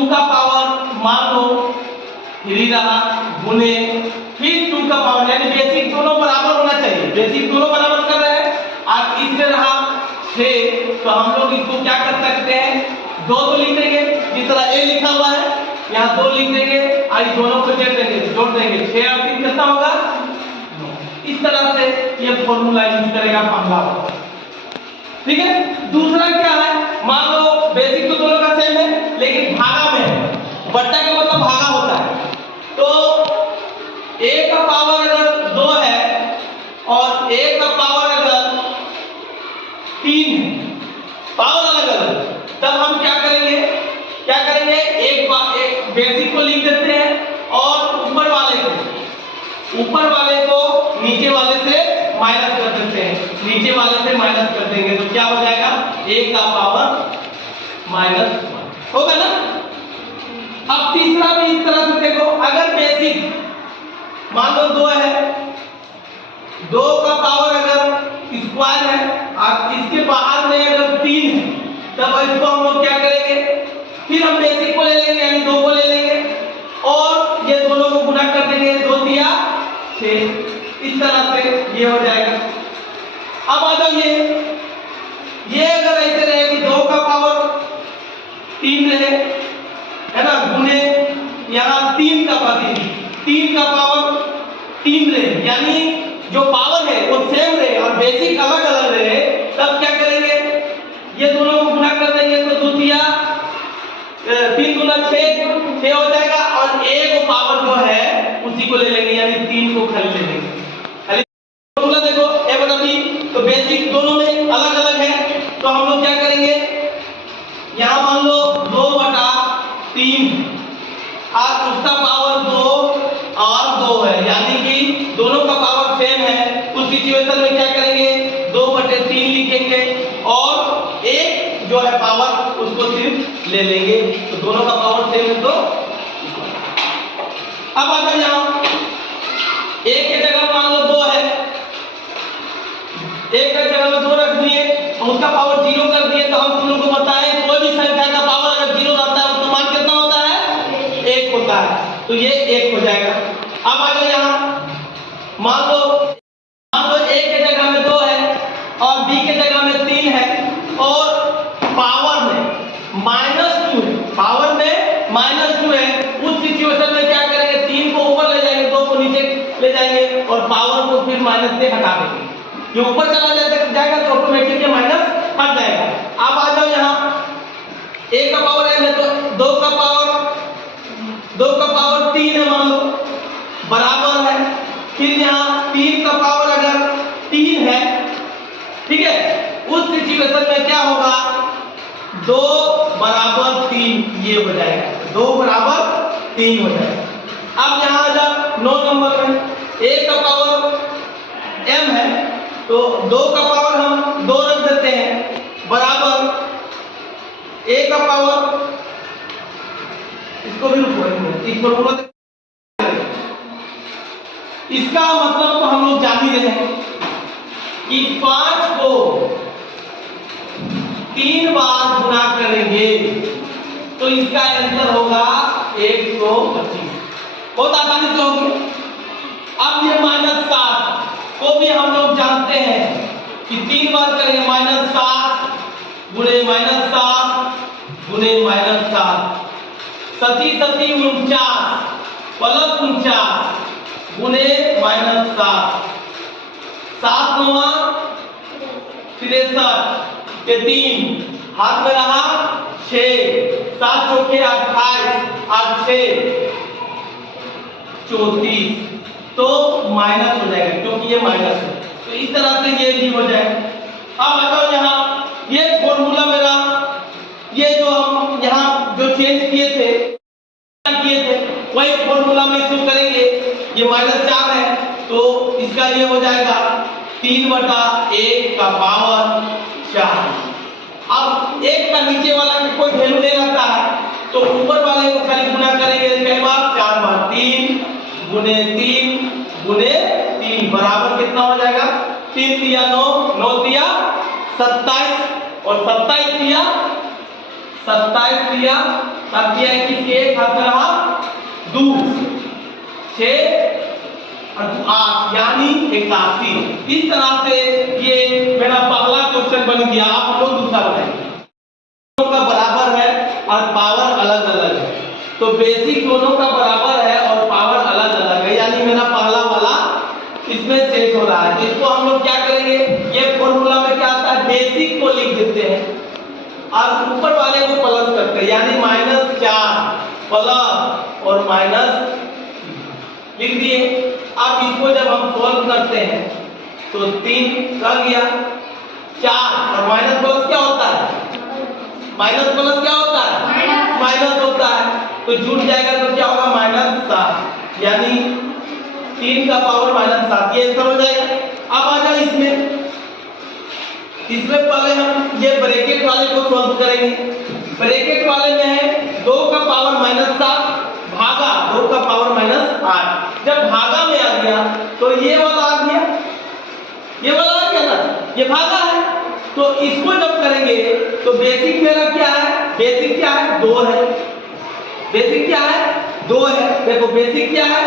2 का पावर मान लो 3 रहा गुने फिर 2 का पावर, यानी बेसिक दोनों बराबर होना चाहिए, बेसिक दोनों बराबर कर रहे हैं। और इसमें रहा 6, तो हम लोग इसको क्या कर सकते हैं, 2 तो लिख देंगे, जिस तरह ए लिखा हुआ है यहाँ 2 लिख देंगे और इन दोनों को जोड़ देंगे 6 और 3 कितना होगा 9। इस तरह से ये फॉर्मूला यूज करेगा पहला होगा। ठीक है, दूसरा क्या है, मान लो बेसिक तो दोनों का सेम है लेकिन भागा में है, बट्टा का मतलब भागा होता है, तो a का पावर अगर 2 है और a का पावर अगर 3 है, पावर अलग अलग, तब हम क्या करेंगे एक बेसिक को लिख देते हैं और ऊपर वाले को नीचे वाले से माइनस कर देते हैं, नीचे वाले से माइनस कर देंगे तो क्या हो जाएगा a का पावर -1 होगा ना। अब तीसरा भी इस तरह से देखो, अगर बेसिक मान लो 2 है, 2 का पावर अगर स्क्वायर है और इसके बाहर में अगर 3 है, तब इसको हम लोग क्या करेंगे, फिर हम बेसिक को ले लेंगे यानी 2 को ले लेंगे और ये दोनों को गुणा कर देंगे, 2 तिया 6, इस तरह से ये हो जाएगा। अब आ जाओ ये अगर ऐसे रहे कि 2 का पावर 3 रहे, है ना, गुने यहाँ 3 का पावर 3 रहे, यानी जो पावर है वो सेम रहे और बेसिक अलग अलग रहे, तब क्या करेंगे, ये दोनों को गुणा कर देंगे तो 2 तिया 3 गुना 6 हो जाएगा और a को पावर जो है उसी को ले लेंगे, यानी 3 को खाली ले लेंगे। खाली फॉर्मूला देखो a बटा b, तो बेसिक दोनों में अलग अलग है, तो हम लोग क्या करेंगे, यहाँ मान लो 2 बटा 3 और उसका पावर 2 और 2 है, यानी कि दोनों का पावर सेम है, उस सिचुएशन में क्या करेंगे 2 बटे 3 लिखेंगे और एक जो है पावर उसको सिर्फ ले लेंगे, तो दोनों का पावर सेम है तो। अब अगर यहाँ एक के जगह मान लो 2 है, एक की जगह में 2 रख दिए और उसका पावर 0 कर दिए, तो हम तुम लोग को बताएं कोई भी संख्या का पावर अगर 0 रहता है तो मान कितना होता है 1 होता है, तो ये 1 हो जाएगा। अब अगर यहाँ मान लो a के जगह में 2 है और b के जगह में 3 है और पावर में -2 है, पावर में -2 है, उस सिचुएशन में क्या करेंगे, 3 को ऊपर ले जाएंगे, 2 को नीचे ले जाएंगे और पावर को फिर माइनस से हटा देंगे, जो ऊपर चला जाएगा तो ऑटोमेटिक माइनस हट जाएगा। अब आ जाओ यहाँ a का पावर n है तो 2 का पावर 3 है, मान लो बराबर है, फिर यहाँ 3 का पावर अगर 3 है, ठीक है, उस सिचुएशन में क्या होगा 2 बराबर 3 ये हो जाएगा, 2 बराबर 3 हो जाएगा। अब यहाँ आ जाओ 9 नंबर में a का पावर m है तो 2 का पावर हम 2 रख देते हैं बराबर a का पावर, इसको भी रुको, इसका मतलब तो हम लोग जान ही रहे हैं कि 5 को 3 बार गुणा करेंगे तो इसका आंसर होगा 125, बहुत आसानी से होगी। अब ये -7 को भी हम लोग जानते हैं कि 3 बार करेंगे, -7 गुणे -7 गुणे -7, 7 49 प्लस 49 गुणे -7, 7 9 63 के 3 हाथ में रहा 6, 7 चौके 28 और 6 34, तो माइनस हो जाएगा क्योंकि ये माइनस है, तो इस तरह से ये भी हो जाएगा। अब बताओ यहाँ ये फॉर्मूला मेरा, ये जो हम यहाँ जो चेंज किए थे वही फॉर्मूला में इसको करेंगे, ये -4 है तो इसका ये हो जाएगा 3/1 का पावर 4। अब 1 का नीचे वाला की कोई वैल्यू नहीं रहता है तो ऊपर वाले को खाली गुणा करेंगे, कई बार 4 बार 3 गुणे 3 गुणे 3 बराबर कितना हो जाएगा, 3 तिया 9, 9 तिया 27 और 27 तिया सात किया 21 के एक हाथ में रहा 2 6 और 8 यानी 81। इस तरह से ये मेरा पहला क्वेश्चन बन गया। आप हम लोग दूसरा बनाएंगे। दोनों का बराबर है और पावर अलग अलग है, तो बेसिक दोनों का बराबर है और पावर अलग अलग है, यानी मेरा पहला वाला इसमें सेट हो रहा है। तो इसको हम लोग क्या करेंगे, ये फॉर्मूला में क्या आता है, बेसिक को लिख देते हैं और ऊपर वाले को प्लस करते हैं, यानी -4 प्लस और माइनस लिख दिए। अब इसको जब हम सॉल्व करते हैं तो 3 रह गया, 4 और माइनस प्लस क्या होता है, माइनस प्लस क्या होता है, माइनस होता है, तो जुड़ जाएगा तो क्या होगा -7, यानी 3 का पावर -7, ये आंसर हो जाएगा। अब आ जाओ इसमें पहले हम ये ब्रैकेट वाले को सॉल्व करेंगे। ब्रैकेट वाले में है 2 का पावर -7 भागा 2 का पावर -8। जब भागा में आ गया तो ये वाला आ गया, ये वाला आ गया ना, ये भागा है, तो इसको जब करेंगे तो बेसिक मेरा क्या है, बेसिक क्या है 2 है, बेसिक क्या है 2 है। देखो बेसिक क्या है,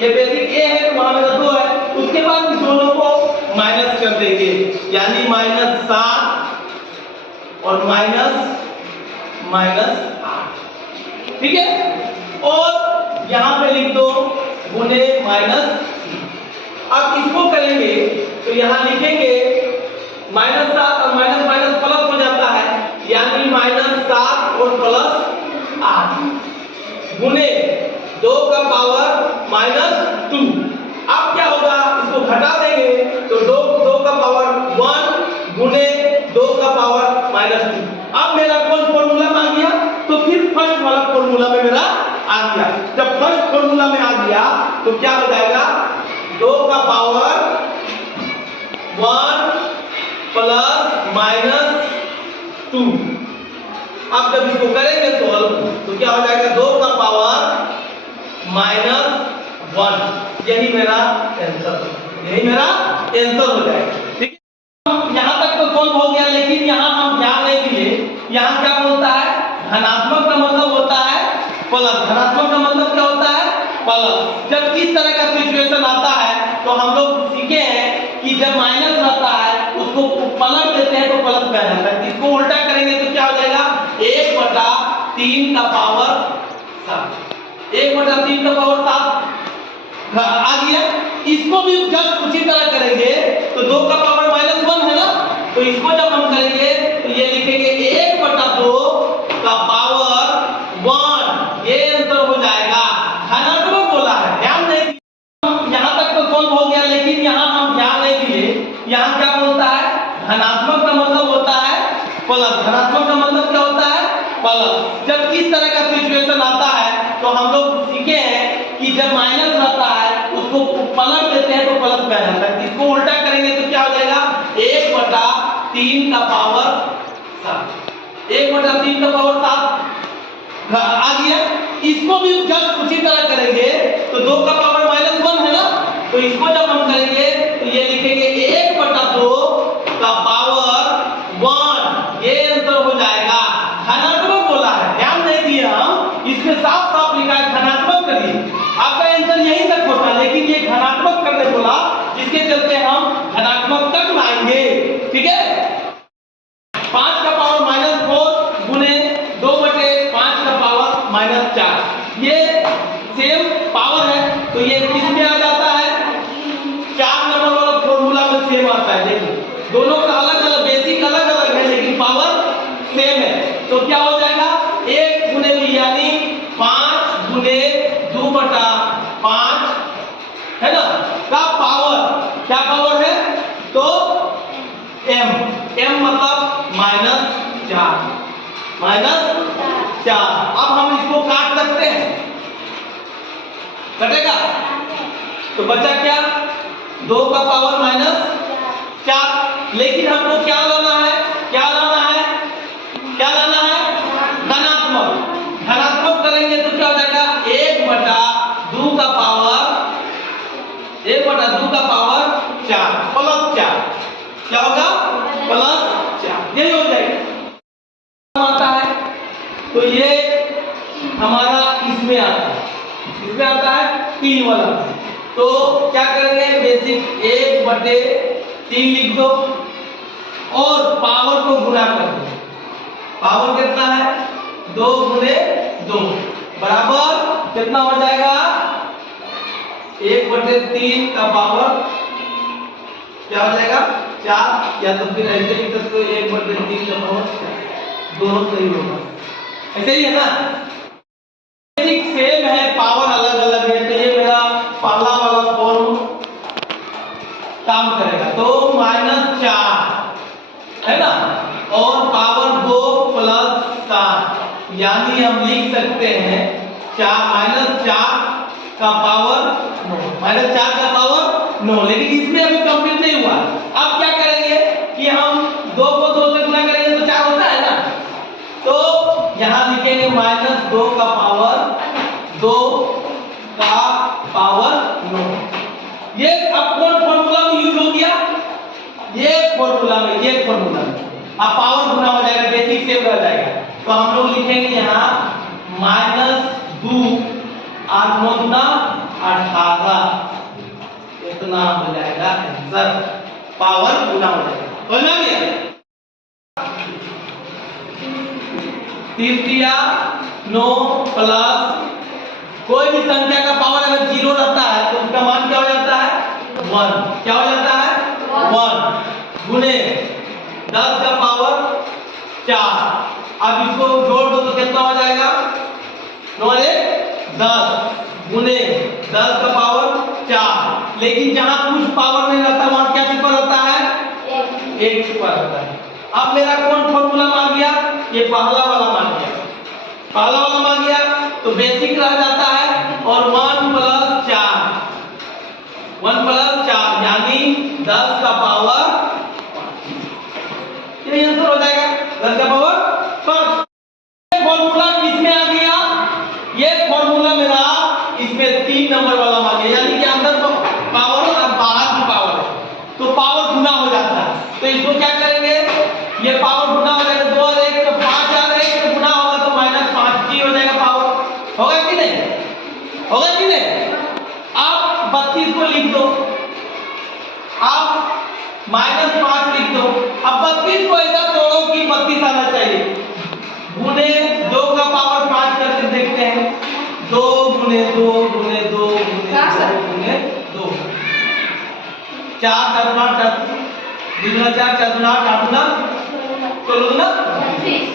ये बेसिक ए है तो वहां मेरा 2 है, उसके बाद दोनों को माइनस कर देंगे, यानी -7 और माइनस 8, ठीक है। और यहां पे लिख दो गुने माइनस। अब इसको करेंगे तो यहां लिखेंगे -7 और माइनस माइनस प्लस हो जाता है, यानी -7 और +8 गुने 2 का पावर -2। अब क्या होगा, इसको घटा देंगे तो 2 का पावर 1 गुने 2 का पावर -2। अब मेरा कौन फॉर्मूला में आ गया, तो फिर फर्स्ट वाला फॉर्मूला में मेरा आ गया। जब फर्स्ट फॉर्मूला में आ गया तो क्या हो जाएगा, 2 का पावर 1 प्लस -2। अब जब इसको करेंगे सॉल्व तो क्या हो जाएगा, 2 का पावर -1। यही मेरा आंसर, यही मेरा आंसर हो जाएगा, ठीक है। यहां तक तो सॉल्व हो गया, लेकिन यहां हम ध्यान नहीं दिए, यहां क्या बोलता है, धनात्मक का मतलब होता है प्लस, धनात्मक का मतलब क्या होता है प्लस। जब इस तरह का सिचुएशन आता है तो हम लोग सीखे हैं कि जब माइनस रहता है उसको पलट देते हैं तो प्लस में आ जाता है। इसको उल्टा करेंगे तो क्या हो जाएगा, 1/3 का पावर 7, 1/3 का पावर 7 आ गया। इसको भी जस्ट उसी तरह करेंगे तो 2 का पावर -1 है ना, तो इसको जब हम करेंगे तो ये लिखेंगे 1/2 का पावर 1, ये आंसर हो जाएगा। धनात्मक बोला है, ध्यान नहीं, यहां तक तो सॉल्व हो गया, लेकिन यहां हम ध्यान नहीं दिए, यहां क्या बोलता है, धनात्मक का मतलब होता है प्लस, धनात्मक का मतलब क्या होता है प्लस। जब इस तरह का सिचुएशन आता है तो हम लोग सीखे हैं कि जब माइनस रहता है उसको पलट देते हैं तो प्लस में आ जाता है। इसको उल्टा करेंगे तो क्या हो जाएगा, 1/3 का पावर 7, 1/3 का पावर 7 आ गया। इसको भी जस्ट उसी तरह करेंगे तो 2 का पावर -1 है ना, तो इसको जब हम करेंगे तो ये लिखेंगे 1/2 का पावर 1, ये आंसर हो जाएगा। धनात्मक बोला है, ध्यान नहीं दिए हम, इसमें साफ साफ लिखा है धनात्मक करिए, आपका आंसर यहीं तक होता, लेकिन ये धनात्मक करने बोला, जिसके चलते हम धनात्मक तक लाएंगे, ठीक है। 5 का पावर -4 गुने 2/5 का पावर -4, ये सेम पावर है तो ये किसमें आ जाता है, 4 नंबर वाला फॉर्मूला में सेम आता है। देखो दोनों का अलग अलग बेसिक अलग अलग है लेकिन पावर सेम है, तो क्या हो जाएगा, 1 गुने भी यानी 5 गुने 2/5 है ना, का पावर, क्या पावर है, तो m, m मतलब -4, -4। अब हम इसको काट सकते हैं, कटेगा तो बचा क्या, 2 का पावर -4, लेकिन हमको क्या लाना है, क्या लाना है, क्या लाना है, धनात्मक। धनात्मक करेंगे तो क्या हो जाएगा, 1/2 का पावर 4 +4, क्या होगा +4, यही हो जाएगा। आता है तो ये हमारा इसमें आता है, इसमें आता है 3 वाला। तो क्या करेंगे, बेसिक 1/3 लिख दो और पावर को गुना कर दो। पावर कितना है, 2 × 2 बराबर कितना हो जाएगा, 1/3 का पावर क्या हो जाएगा 4, या तो फिर ऐसे लिख सकते हो 1/3 का पावर 4, दोनों सही होगा, ऐसे ही है ना। बेसिक सेम है, पावर अलग अलग है, तो ये मेरा पहला वाला फॉर्म काम करेगा। तो -4 है ना, और पावर 2 + 7, यानी हम लिख सकते हैं -4 का पावर 9, लेकिन इसमें अभी कंप्लीट नहीं हुआ। अब क्या करेंगे कि हम 2 को 2 से गुना करेंगे तो 4 होता है ना, तो यहां लिखेंगे -2 का पावर 9। ये अब कौन फॉर्मूला में यूज हो गया, ये फॉर्मूला में अब पावर गुना हो जाएगा, बेसिक सेम रह जाएगा। तो हम लोग लिखेंगे यहाँ -2 और 9 गुना 18, इतना हो जाएगा आंसर, पावर गुना हो जाएगा। समझ में आ गया, 3 या 9 प्लस कोई भी संख्या का पावर अगर 0 रहता है तो उसका मान क्या हो जाता है 1, क्या हो जाता है 1 गुने 10 का पावर 4। अब इसको जोड़ दो तो कितना हो जाएगा 9 × 10 गुने 10 का पावर 4। लेकिन जहां कुछ पावर नहीं रहता वहां क्या सिंपल होता है 1 सिंपल होता है। अब मेरा कौन फॉर्मूला मान गया, ये पहला वाला मान गया, तो बेसिक रह जाता है और 1 + 4 यानी 10 का पावर, ये आंसर हो जाएगा 10 का पावर 5। फॉर्मूला किसमें आ गया, ये फॉर्मूला मेरा इसमें 3 नंबर वाला मान गया, यानी कि अंदर पावर और बाहर की पावर, तो पावर गुना हो जाता है। तो इसको क्या करेंगे, ये पावर गुना हो जाएगा, 2 और 1 तो 5 और 1 गुना होगा तो -5 की हो जाएगा पावर, होगा कि नहीं, होगा कि नहीं। आप 32 को लिख दो, आप -5 लिख दो। अब 32 को ऐसा तोड़ो कि 32 आना चाहिए, गुने 2 का पावर 5 करके देखते हैं, 2 गुने 2 गुने 2 गुने 2 गुने 2, 4 × 8 2 4 4 8 8 ना, तो ना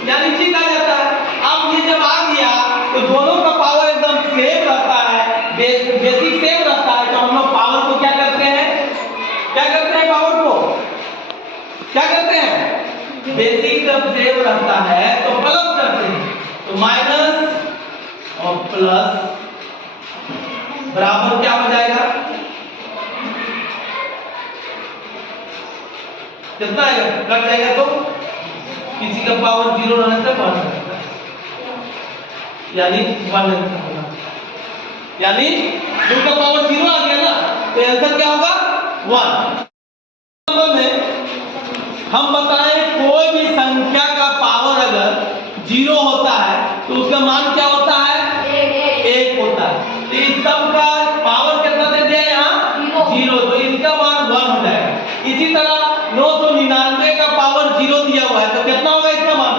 यानी ठीक आ जाता है। अब ये जब आ गया तो दोनों का पावर एकदम सेम रहता है, बेसिक सेम रहता है, तो हम लोग पावर को क्या करते हैं, पावर को क्या करते हैं, बेसिक जब सेम रहता है तो प्लस करते हैं, तो माइनस और प्लस बराबर क्या हो जाएगा, कितना आएगा, कट जाएगा तो किसी का पावर 0 रहने से 1 रहता है, यानी 1 होगा, यानी 2 का पावर 0 आ गया ना, तो आंसर क्या होगा 1। में हम बताएं कोई भी संख्या का पावर अगर 0 होता है तो उसका मान क्या होता है 1 होता है। तो इस सब का पावर कितना दे दिया यहाँ 0, तो इसका मान 1 हो जाएगा। इसी तरह 999 का पावर 0 दिया हुआ है तो कितना होगा इसका मान,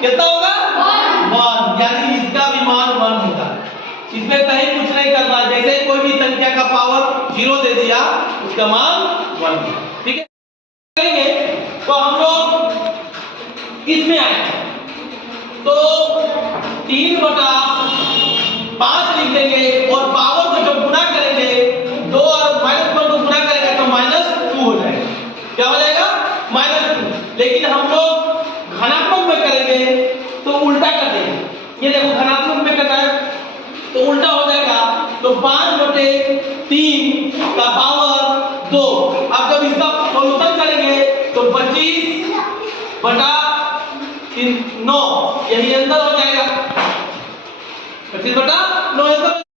कितना होगा 1, यानी इसका भी मान 1 होगा। इसमें कहीं कुछ नहीं करना, जैसे कोई भी संख्या का पावर 0 दे दिया उसका मान 1, ठीक है। करेंगे तो हम लोग इसमें आए तो 3/5 लिख देंगे और पावर को जब गुना करेंगे 2 और -1 को गुना करेंगे तो -2 हो जाएगा, क्या हो जाएगा -2। लेकिन हम लोग घनात्मक में करेंगे तो उल्टा कर देंगे, ये देखो घनात्मक में करना है तो उल्टा हो जाएगा, तो 5/3 का पावर 2। अब जब इसका सॉल्यूशन करेंगे तो 25/9 यही आंसर हो जाएगा, 25/9 आंसर।